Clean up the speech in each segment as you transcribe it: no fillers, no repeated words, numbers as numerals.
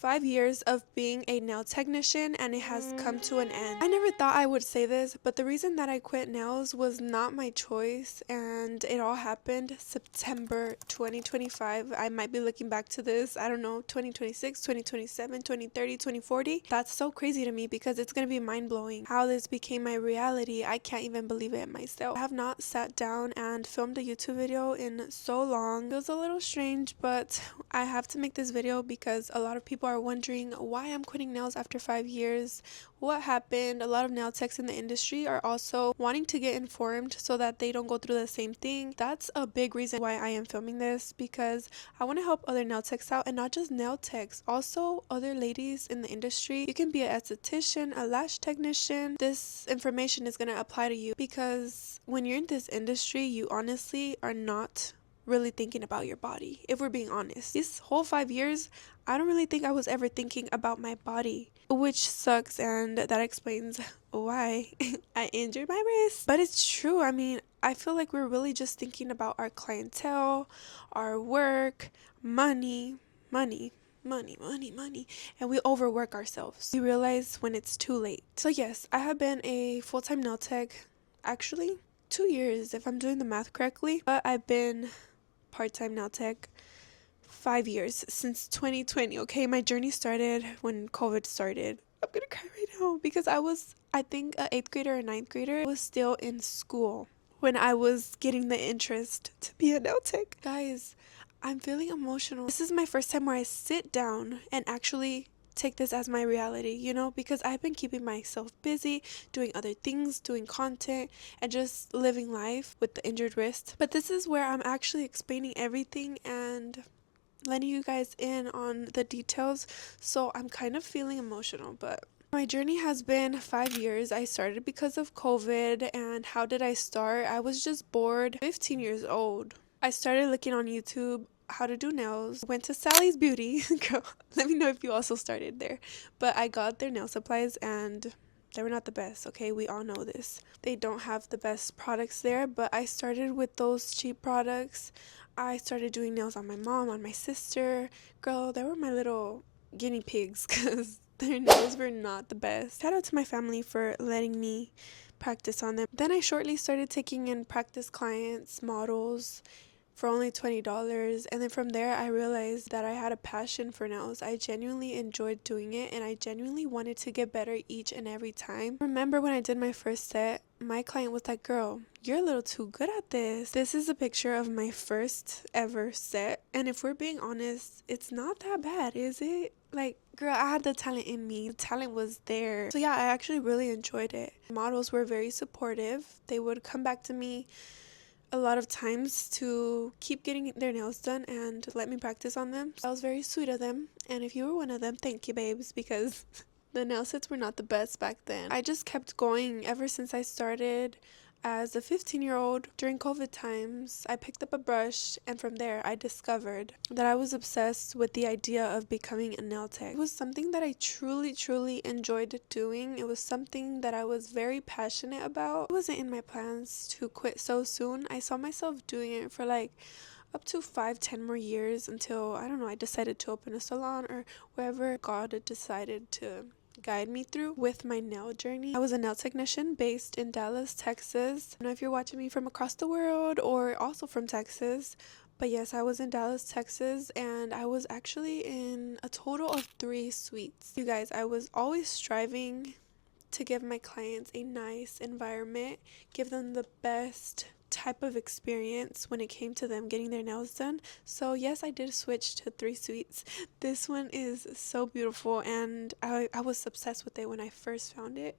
5 years of being a nail technician and it has come to an end. I never thought I would say this, but the reason that I quit nails was not my choice, and it all happened September 2025. I might be looking back to this, I don't know, 2026, 2027, 2030, 2040. That's so crazy to me because it's gonna be mind-blowing how this became my reality. I can't even believe it myself. I have not sat down and filmed a YouTube video in so long. It was a little strange, but I have to make this video because a lot of people are wondering why I'm quitting nails after 5 years. What happened? A lot of nail techs in the industry are also wanting to get informed so that they don't go through the same thing. That's a big reason why I am filming this, because I want to help other nail techs out, and not just nail techs, also other ladies in the industry. You can be an esthetician, a lash technician. This information is going to apply to you because when you're in this industry, you honestly are not really thinking about your body. If we're being honest, this whole 5 years, I don't really think I was ever thinking about my body, which sucks, and that explains why I injured my wrist. But it's true. I mean, I feel like we're really just thinking about our clientele, our work, money, money, money, money, money, and we overwork ourselves. We realize when it's too late. So yes, I have been a full-time nail tech, actually 2 years if I'm doing the math correctly, but I've been part-time nail tech 5 years, since 2020. Okay, my journey started when COVID started. I'm gonna cry right now because I think an 8th grader or 9th grader. I was still in school when I was getting the interest to be a nail tech. Guys, I'm feeling emotional. This is my first time where I sit down and actually take this as my reality, because I've been keeping myself busy, doing other things, doing content, and just living life with the injured wrist. But this is where I'm actually explaining everything and letting you guys in on the details, so I'm kind of feeling emotional. But my journey has been 5 years. I started because of COVID. And how did I start? I was just bored. 15 years old. I started looking on YouTube how to do nails. Went to Sally's Beauty. Girl, let me know if you also started there. But I got their nail supplies and they were not the best, okay? We all know this. They don't have the best products there, but I started with those cheap products. I started doing nails on my mom, on my sister. Girl, they were my little guinea pigs because their nails were not the best. Shout out to my family for letting me practice on them. Then I shortly started taking in practice clients, models, for only $20, and then from there I realized that I had a passion for nails. I genuinely enjoyed doing it, and I genuinely wanted to get better each and every time. Remember when I did my first set, my client was like, "Girl, you're a little too good at this." This is a picture of my first ever set, and if we're being honest, it's not that bad, is it? Like, girl, I had the talent in me. The talent was there. So yeah, I actually really enjoyed it. Models were very supportive. They would come back to me a lot of times to keep getting their nails done and let me practice on them. So that was very sweet of them. And if you were one of them, thank you, babes, because the nail sets were not the best back then. I just kept going ever since I started. As a 15-year-old during COVID times, I picked up a brush, and from there I discovered that I was obsessed with the idea of becoming a nail tech. It was something that I truly enjoyed doing. It was something that I was very passionate about. It wasn't in my plans to quit so soon. I saw myself doing it for like up to 5-10 more years until, I don't know, I decided to open a salon or wherever God decided to guide me through with my nail journey. I was a nail technician based in Dallas, Texas. I don't know if you're watching me from across the world or also from Texas, but yes, I was in Dallas, Texas, and I was actually in a total of 3 suites. You guys, I was always striving to give my clients a nice environment, give them the best type of experience when it came to them getting their nails done. So yes, I did switch to 3 suites. This one is so beautiful, and I was obsessed with it when I first found it.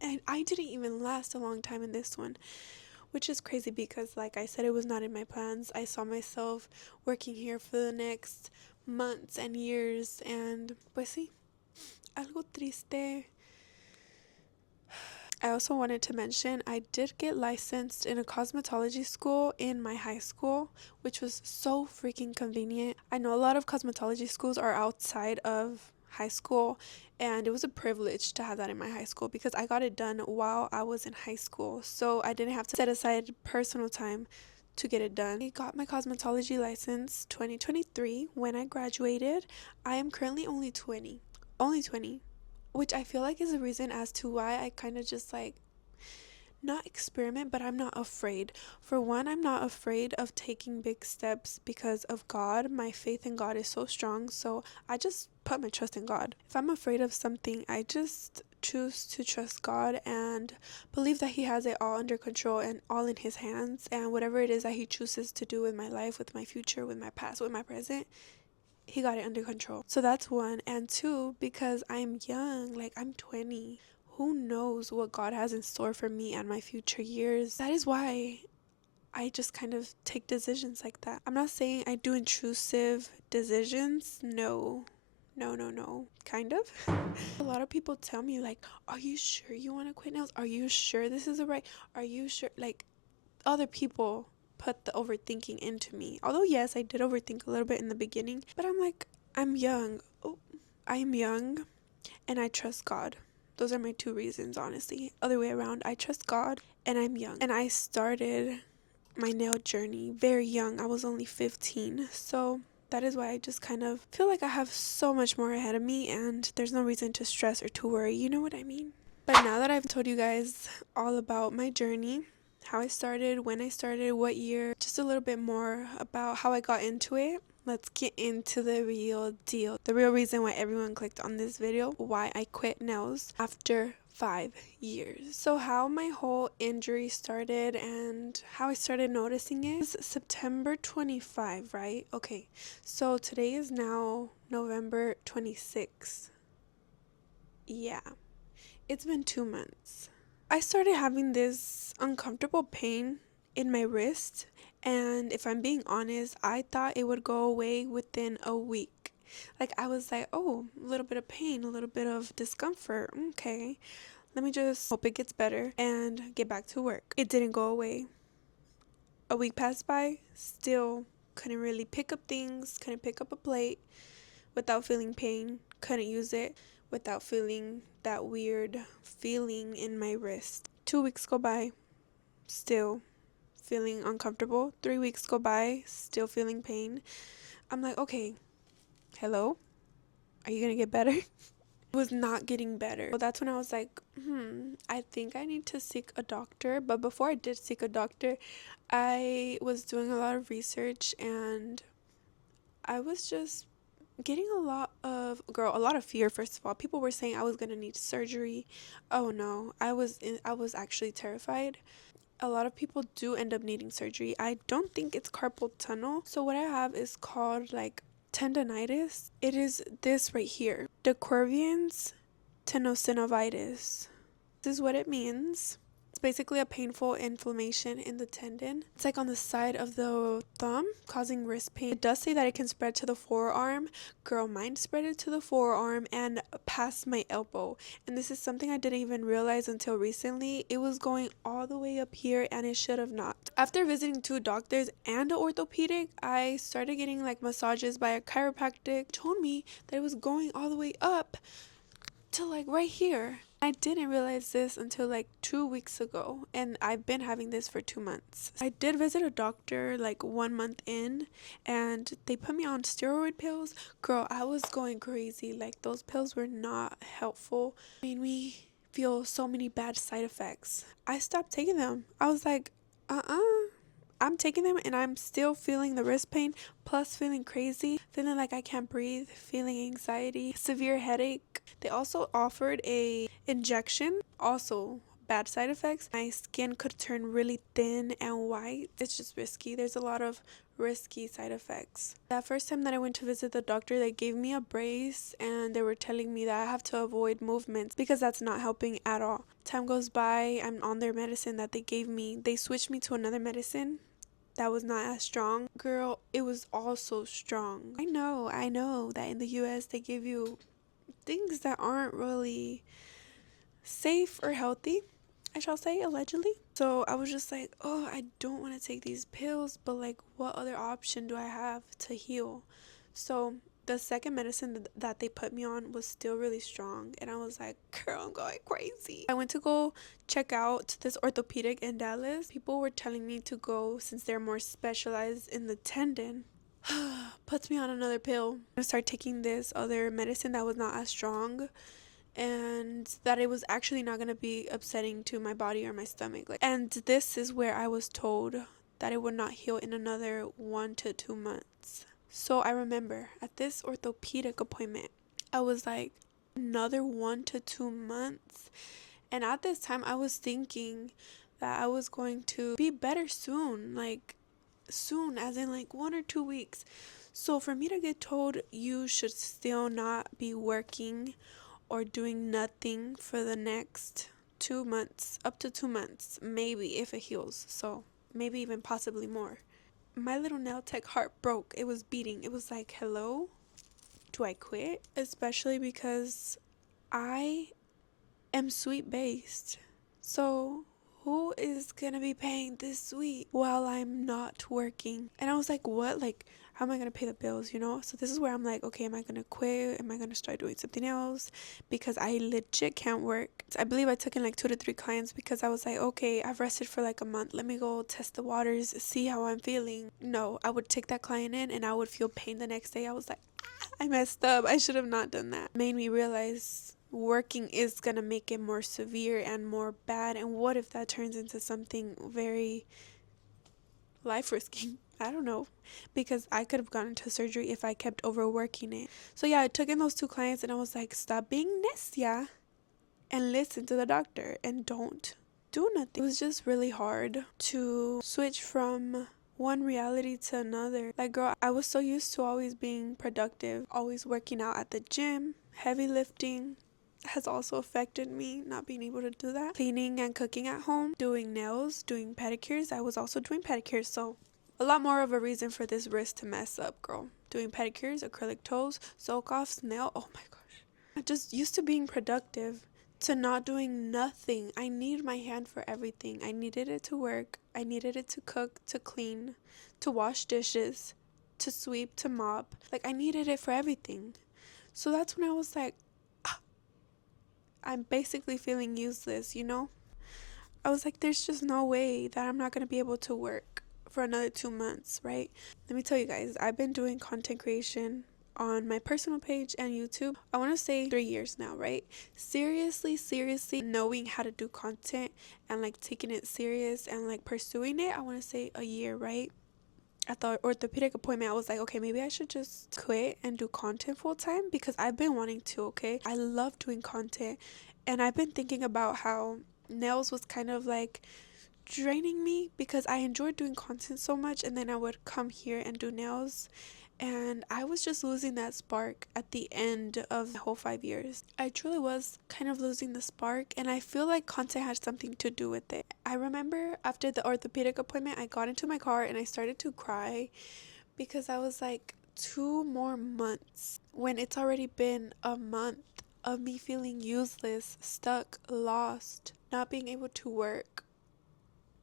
And I didn't even last a long time in this one, which is crazy because, like I said, it was not in my plans. I saw myself working here for the next months and years, and pues sí, algo triste. I also wanted to mention I did get licensed in a cosmetology school in my high school, which was so freaking convenient. I know a lot of cosmetology schools are outside of high school, and it was a privilege to have that in my high school because I got it done while I was in high school. So I didn't have to set aside personal time to get it done. I got my cosmetology license 2023 when I graduated. I am currently only 20. Only 20. Which I feel like is a reason as to why I kind of just like not experiment, but I'm not afraid. For one, I'm not afraid of taking big steps because of God. My faith in God is so strong, so I just put my trust in God. If I'm afraid of something, I just choose to trust God and believe that He has it all under control and all in His hands, and whatever it is that He chooses to do with my life, with my future, with my past, with my present, He got it under control. So that's one. And two, because I'm young, like I'm 20. Who knows what God has in store for me and my future years? That is why I just kind of take decisions like that. I'm not saying I do intrusive decisions. No. No. Kind of. A lot of people tell me like, are you sure you want to quit nails? Are you sure this is the right? Are you sure? Like, other people put the overthinking into me. Although yes, I did overthink a little bit in the beginning, but I'm like, I'm young. Oh, I am young and I trust God. Those are my two reasons, honestly. Other way around, I trust God and I'm young. And I started my nail journey very young. I was only 15. So that is why I just kind of feel like I have so much more ahead of me and there's no reason to stress or to worry. You know what I mean? But now that I've told you guys all about my journey, how I started, when I started, what year, just a little bit more about how I got into it, let's get into the real deal. The real reason why everyone clicked on this video, why I quit nails after 5 years. So how my whole injury started and how I started noticing it is September 25, right? Okay, so today is now November 26. Yeah, it's been 2 months. I started having this uncomfortable pain in my wrist, and if I'm being honest, I thought it would go away within a week. Like, I was like, oh, a little bit of pain, a little bit of discomfort. Okay, let me just hope it gets better and get back to work. It didn't go away. A week passed by, still couldn't really pick up things, couldn't pick up a plate without feeling pain, couldn't use it without feeling that weird feeling in my wrist. 2 weeks go by, still feeling uncomfortable. 3 weeks go by, still feeling pain. I'm like, okay, hello? Are you gonna get better? It was not getting better. So that's when I was like, I think I need to seek a doctor. But before I did seek a doctor, I was doing a lot of research and I was just getting a lot of fear. First of all, people were saying I was gonna need surgery. Oh no, I was actually terrified. A lot of people do end up needing surgery. I don't think it's carpal tunnel. So what I have is called like tendonitis. It is this right here, de Quervain's tenosynovitis. This is what it means. It's basically a painful inflammation in the tendon. It's like on the side of the thumb, causing wrist pain. It does say that it can spread to the forearm. Girl, mine spread it to the forearm and past my elbow. And this is something I didn't even realize until recently. It was going all the way up here and it should have not. After visiting 2 doctors and an orthopedic, I started getting like massages by a chiropractic. Told me that it was going all the way up to like right here. I didn't realize this until like 2 weeks ago, and I've been having this for 2 months. I did visit a doctor like 1 month in, and they put me on steroid pills. Girl, I was going crazy. Like, those pills were not helpful. Made me feel so many bad side effects. I stopped taking them. I was like, I'm taking them and I'm still feeling the wrist pain, plus feeling crazy, feeling like I can't breathe, feeling anxiety, severe headache. They also offered a injection, also bad side effects. My skin could turn really thin and white. It's just risky. There's a lot of risky side effects. That first time that I went to visit the doctor, they gave me a brace and they were telling me that I have to avoid movements because that's not helping at all. Time goes by, I'm on their medicine that they gave me. They switched me to another medicine that was not as strong. Girl, it was also strong. I know that in the US they give you things that aren't really safe or healthy, I shall say, allegedly. So I was just like, oh, I don't want to take these pills, but like, what other option do I have to heal? So The second medicine that they put me on was still really strong, and I was like, girl, I'm going crazy. I went to go check out this orthopedic in Dallas. People were telling me to go since they're more specialized in the tendon. Puts me on another pill. I started taking this other medicine that was not as strong, and that it was actually not going to be upsetting to my body or my stomach. And this is where I was told that it would not heal in another 1 to 2 months. So I remember at this orthopedic appointment, I was like, another 1 to 2 months. And at this time, I was thinking that I was going to be better soon, like soon, as in like 1 or 2 weeks. So for me to get told you should still not be working or doing nothing for the next 2 months, up to 2 months, maybe if it heals. So maybe even possibly more. My little nail tech heart broke. It was beating. It was like, hello? Do I quit? Especially because I am sweet based. So who is gonna be paying this sweet while I'm not working? And I was like, what? Like, how am I gonna pay the bills, you know? So this is where I'm like, okay, am I gonna quit? Am I gonna start doing something else? Because I legit can't work. I believe I took in like 2 to 3 clients because I was like, okay, I've rested for like a month. Let me go test the waters, see how I'm feeling. No, I would take that client in and I would feel pain the next day. I was like, I messed up. I should have not done that. Made me realize working is gonna make it more severe and more bad. And what if that turns into something very life risking? I don't know, because I could have gone into surgery if I kept overworking it. So yeah, I took in those 2 clients and I was like, stop being necia and listen to the doctor and don't do nothing. It was just really hard to switch from one reality to another. Like, girl, I was so used to always being productive, always working out at the gym, heavy lifting has also affected me, not being able to do that. Cleaning and cooking at home, doing nails, doing pedicures. I was also doing pedicures, so a lot more of a reason for this wrist to mess up, girl. Doing pedicures, acrylic toes, soak offs, nail. Oh my gosh. I just used to being productive to not doing nothing. I need my hand for everything. I needed it to work. I needed it to cook, to clean, to wash dishes, to sweep, to mop. Like, I needed it for everything. So that's when I was like, I'm basically feeling useless, you know? I was like, there's just no way that I'm not going to be able to work for another 2 months, right? Let me tell you guys, I've been doing content creation on my personal page and YouTube. I want to say 3 years now, right? Seriously knowing how to do content and like taking it serious and like pursuing it, I want to say a year, right? At the orthopedic appointment, I was like, okay, maybe I should just quit and do content full time because I've been wanting to, okay? I love doing content, and I've been thinking about how nails was kind of like draining me because I enjoyed doing content so much, and then I would come here and do nails, and I was just losing that spark at the end of the whole 5 years. I truly was kind of losing the spark, and I feel like content had something to do with it. I remember after the orthopedic appointment, I got into my car and I started to cry because I was like, 2 more months when it's already been a month of me feeling useless, stuck, lost, not being able to work,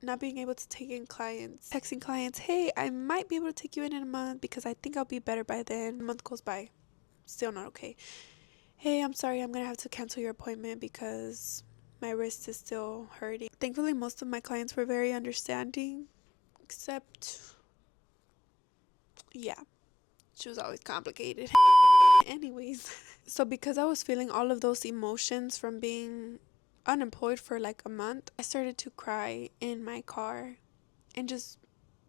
not being able to take in clients, texting clients, hey, I might be able to take you in a month because I think I'll be better by then. A month goes by, still not okay. Hey, I'm sorry, I'm gonna have to cancel your appointment because my wrist is still hurting. Thankfully, most of my clients were very understanding, except, yeah, she was always complicated. Anyways, so because I was feeling all of those emotions from being unemployed for like a month, I started to cry in my car and just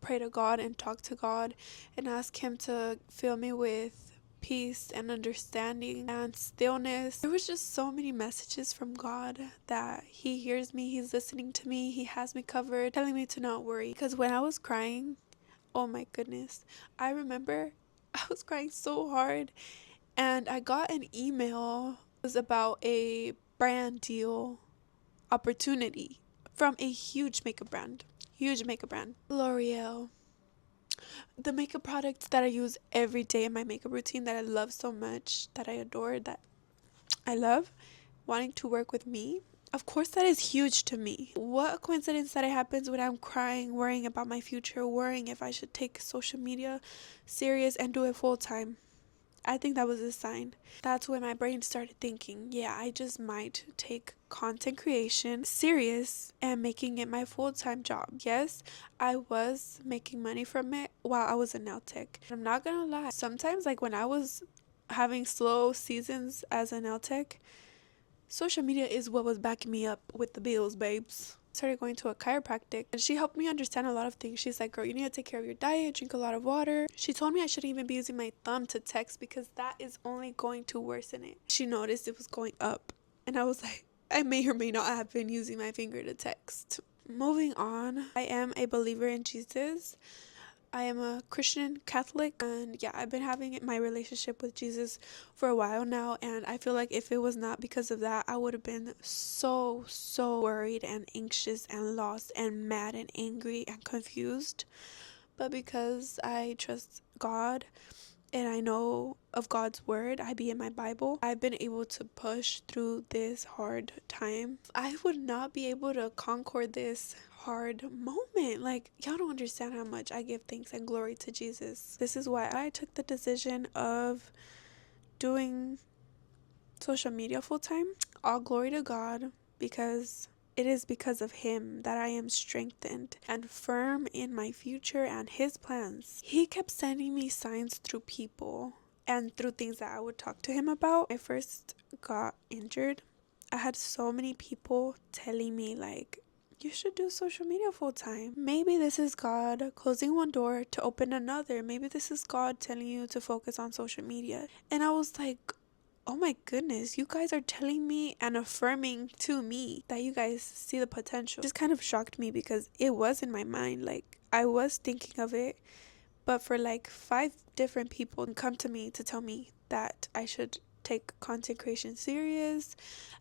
pray to God and talk to God and ask Him to fill me with peace and understanding and stillness. There was just so many messages from God that He hears me, He's listening to me, He has me covered, telling me to not worry. Because when I was crying, oh my goodness, I remember I was crying so hard, and I got an email. It was about a brand deal opportunity from a huge makeup brand. L'Oreal. The makeup products that I use every day in my makeup routine that I love so much, that I adore, that I love, wanting to work with me. Of course, that is huge to me. What a coincidence that it happens when I'm crying, worrying about my future, worrying if I should take social media serious and do it full time. I think that was a sign. That's when my brain started thinking, yeah, I just might take content creation serious and making it my full-time job. Yes, I was making money from it while I was a nail tech. I'm not gonna lie. Sometimes, like when I was having slow seasons as a nail tech, social media is what was backing me up with the bills, babes. Started going to a chiropractic and she helped me understand a lot of things. She's like, girl, you need to take care of your diet, drink a lot of water. She told me I shouldn't even be using my thumb to text because that is only going to worsen it. She noticed it was going up and I was like, I may or may not have been using my finger to text. Moving on, I am a believer in Jesus. I am a Christian Catholic, and yeah, I've been having my relationship with Jesus for a while now, and I feel like if it was not because of that, I would have been so worried and anxious and lost and mad and angry and confused. But because I trust God and I know of God's word, I be in my Bible, I've been able to push through this hard time. I would not be able to conquer this hard moment. Like, y'all don't understand how much I give thanks and glory to Jesus. This is why I took the decision of doing social media full time. All glory to God, because it is because of him that I am strengthened and firm in my future and his plans. He kept sending me signs through people and through things that I would talk to him about. When I first got injured, I had so many people telling me, like, you should do social media full time. Maybe this is God closing one door to open another. Maybe this is God telling you to focus on social media. And I was like, oh my goodness, you guys are telling me and affirming to me that you guys see the potential. It just kind of shocked me because it was in my mind. Like, I was thinking of it, but for like 5 different people come to me to tell me that I should take content creation serious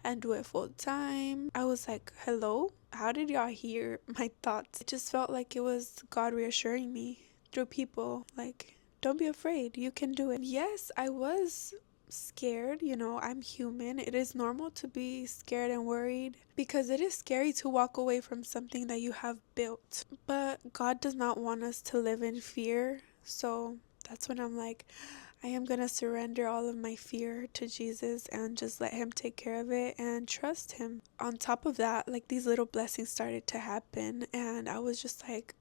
and do it full time. I was like, hello? How did y'all hear my thoughts? It just felt like it was God reassuring me through people, like, don't be afraid, you can do it. Yes, I was scared. I'm human. It is normal to be scared and worried because it is scary to walk away from something that you have built. But God does not want us to live in fear. So that's when I'm like, I am gonna surrender all of my fear to Jesus and just let him take care of it and trust him. On top of that, like, these little blessings started to happen and I was just like,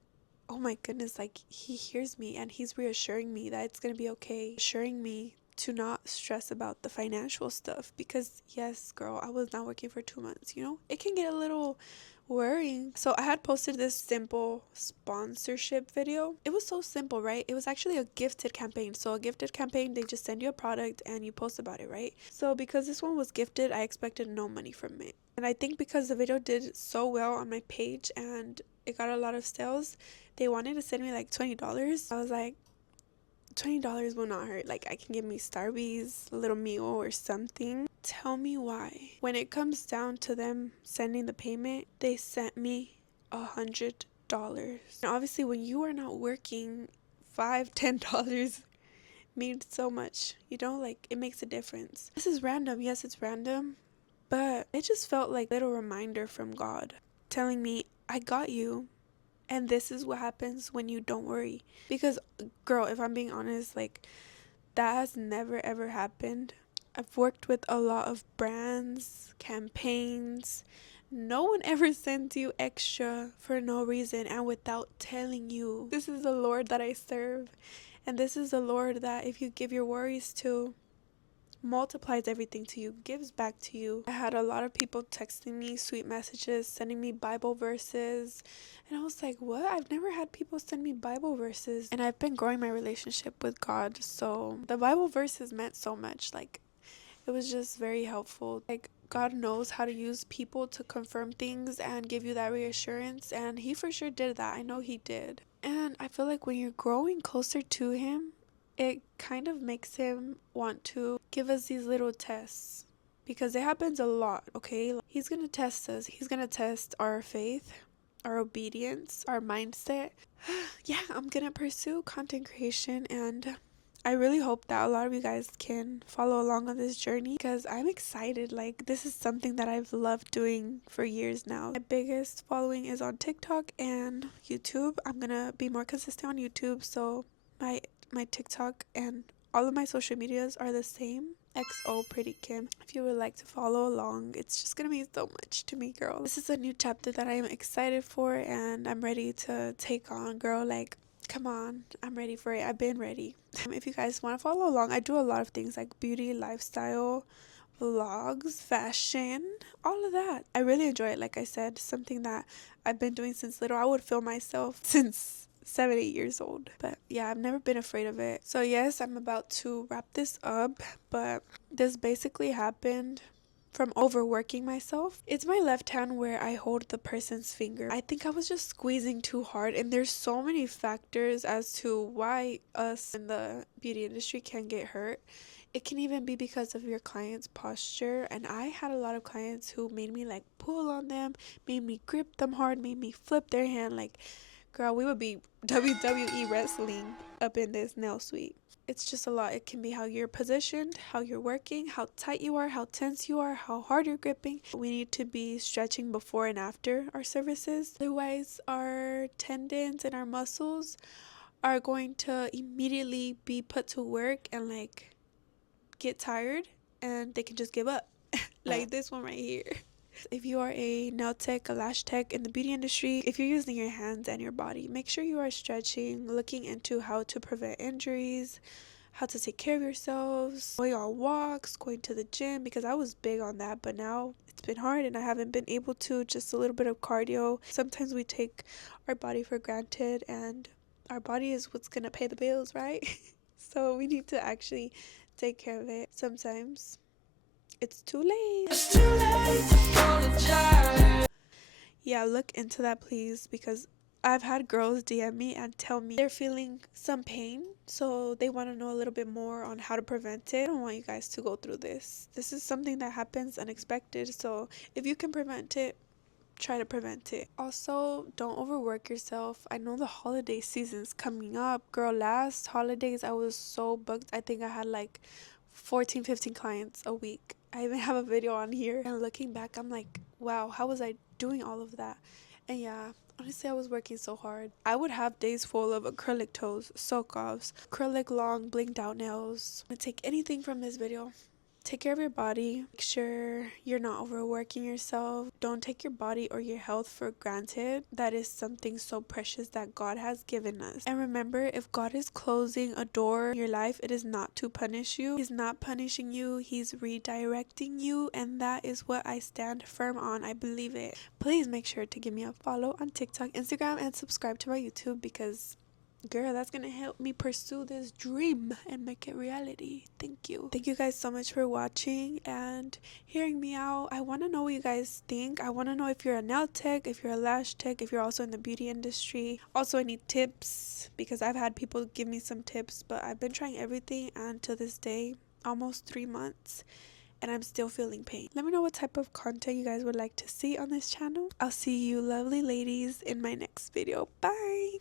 oh my goodness, like, he hears me and he's reassuring me that it's gonna be okay, assuring me to not stress about the financial stuff because yes, girl, I was not working for 2 months. It can get a little worrying. So I had posted this simple sponsorship video. It was so simple, right? It was actually a gifted campaign. So a gifted campaign, they just send you a product and you post about it, right? So because this one was gifted, I expected no money from it. And I think because the video did so well on my page and it got a lot of sales, they wanted to send me like $20. I was like, $20 will not hurt. Like, I can give me Starbucks, a little meal or something. Tell me why. When it comes down to them sending the payment, they sent me $100. And obviously, when you are not working, $5, $10 means so much. Like, it makes a difference. This is random. Yes, it's random. But it just felt like a little reminder from God telling me, I got you. And this is what happens when you don't worry. Because, girl, if I'm being honest, like, that has never ever happened. I've worked with a lot of brands, campaigns. No one ever sends you extra for no reason and without telling you. This is the Lord that I serve. And this is the Lord that if you give your worries to, multiplies everything to you, gives back to you. I had a lot of people texting me sweet messages, sending me Bible verses, and I was like, what? I've never had people send me Bible verses. And I've been growing my relationship with God, so the Bible verses meant so much. Like, it was just very helpful. Like, God knows how to use people to confirm things and give you that reassurance, and he for sure did that. I know he did. And I feel like when you're growing closer to him, it kind of makes him want to give us these little tests because it happens a lot, okay? He's gonna test us. He's gonna test our faith, our obedience, our mindset. Yeah, I'm gonna pursue content creation, and I really hope that a lot of you guys can follow along on this journey because I'm excited. Like, this is something that I've loved doing for years now. My biggest following is on TikTok and YouTube. I'm gonna be more consistent on YouTube, so my TikTok and All of my social medias are the same. XO Pretty Kim. If you would like to follow along, it's just gonna mean so much to me, girl. This is a new chapter that I am excited for, and I'm ready to take on, girl. Like, come on, I'm ready for it. I've been ready. If you guys want to follow along, I do a lot of things like beauty, lifestyle, vlogs, fashion, all of that. I really enjoy it. Like I said, something that I've been doing since little. I would film myself since 7, 8 years old. But yeah, I've never been afraid of it. So yes, I'm about to wrap this up, but this basically happened from overworking myself. It's my left hand where I hold the person's finger. I think I was just squeezing too hard, and there's so many factors as to why us in the beauty industry can get hurt. It can even be because of your client's posture, and I had a lot of clients who made me like pull on them, made me grip them hard, made me flip their hand. Like, girl, we would be WWE wrestling up in this nail suite. It's just a lot. It can be how you're positioned, how you're working, how tight you are, how tense you are, how hard you're gripping. We need to be stretching before and after our services. Otherwise, our tendons and our muscles are going to immediately be put to work and like get tired, and they can just give up. Like this one right here. If you are a nail tech, a lash tech in the beauty industry, if you're using your hands and your body, make sure you are stretching, looking into how to prevent injuries, how to take care of yourselves, going on walks, going to the gym, because I was big on that, but now it's been hard and I haven't been able to. Just a little bit of cardio. Sometimes we take our body for granted, and our body is what's gonna pay the bills, right? So we need to actually take care of it. Sometimes it's too late. It's too late to apologize. Yeah, look into that, please, because I've had girls DM me and tell me they're feeling some pain, so they want to know a little bit more on how to prevent it. I don't want you guys to go through this. This is something that happens unexpected, so if you can prevent it, try to prevent it. Also, don't overwork yourself. I know the holiday season's coming up. Girl, last holidays I was so booked. I think I had like 14, 15 clients a week. I even have a video on here, and looking back, I'm like, wow, how was I doing all of that? And yeah, honestly, I was working so hard. I would have days full of acrylic toes, soak offs, acrylic long blinked out nails. I'm gonna take anything from this video. Take care of your body. Make sure you're not overworking yourself. Don't take your body or your health for granted. That is something so precious that God has given us. And remember, if God is closing a door in your life, it is not to punish you. He's not punishing you. He's redirecting you. And that is what I stand firm on. I believe it. Please make sure to give me a follow on TikTok, Instagram, and subscribe to my YouTube, because girl, that's gonna help me pursue this dream and make it reality. Thank you. Thank you guys so much for watching and hearing me out. I want to know what you guys think. I want to know if you're a nail tech, if you're a lash tech, if you're also in the beauty industry. Also, I need tips, because I've had people give me some tips, but I've been trying everything, and to this day, almost 3 months, and I'm still feeling pain. Let me know what type of content you guys would like to see on this channel. I'll see you lovely ladies in my next video. Bye.